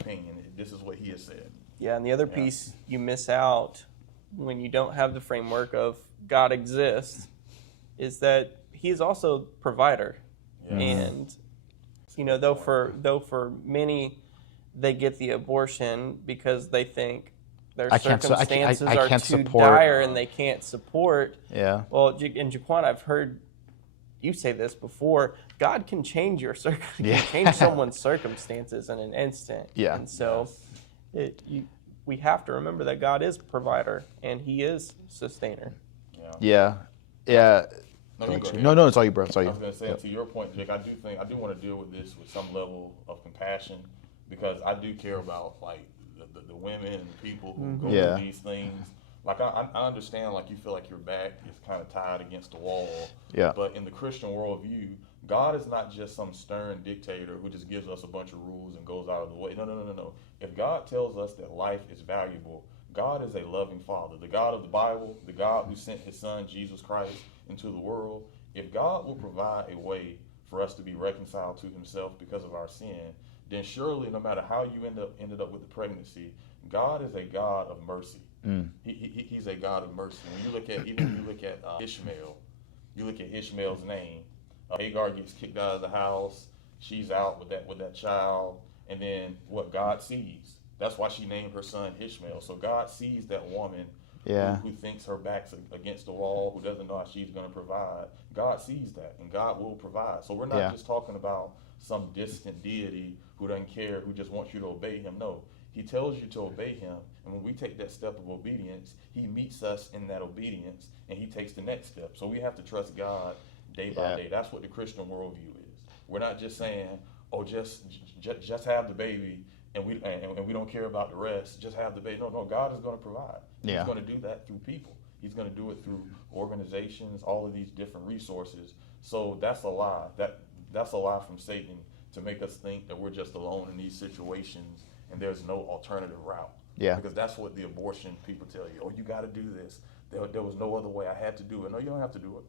opinion. This is what he has said. Yeah, and the other piece you miss out when you don't have the framework of God exists is that he is also provider. And though for many they get the abortion because they think their circumstances are too dire and they can't support. Yeah. Well, in Jaquan, I've heard you say this before. God can change change someone's circumstances in an instant. Yeah. And so we have to remember that God is provider and he is sustainer. Yeah. No, it's all you, bro. It's all you. I was going to say, to your point, Jake, I do want to deal with this with some level of compassion, because I do care about like the women and the people who go through these things. Like I understand, like you feel like your back is kind of tied against the wall. Yeah. But in the Christian worldview, God is not just some stern dictator who just gives us a bunch of rules and goes out of the way. No. If God tells us that life is valuable, God is a loving Father. The God of the Bible, the God who sent his Son, Jesus Christ, into the world. If God will provide a way for us to be reconciled to himself because of our sin, then surely no matter how you ended up with the pregnancy, God is a God of mercy. He's a God of mercy. When you look at Ishmael, you look at Ishmael's name. Hagar gets kicked out of the house. She's out with that child, and then what God sees. That's why she named her son Ishmael. So God sees that woman who thinks her back's against the wall, who doesn't know how she's going to provide. God sees that, and God will provide. So we're not just talking about some distant deity who doesn't care, who just wants you to obey him. No, he tells you to obey him, and when we take that step of obedience, he meets us in that obedience, and he takes the next step. So we have to trust God day by day. That's what the Christian worldview is. We're not just saying, oh, just have the baby, and we don't care about the rest. Just have the baby. No, God is going to provide. He's going to do that through people. He's going to do it through organizations, all of these different resources. So that's a lie. That's a lie from Satan to make us think that we're just alone in these situations and there's no alternative route. Yeah. Because that's what the abortion people tell you. Oh, you got to do this. There was no other way. I had to do it. No, you don't have to do it.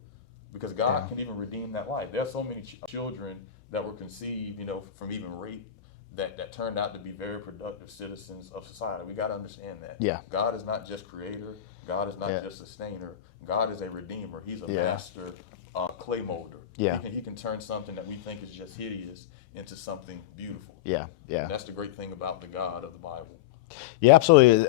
Because God can even redeem that life. There are so many children that were conceived, from even rape that turned out to be very productive citizens of society. We got to understand that. Yeah. God is not just creator. God is not just sustainer. God is a redeemer. He's a master clay molder. Yeah. He can turn something that we think is just hideous into something beautiful. Yeah. That's the great thing about the God of the Bible. Yeah, absolutely.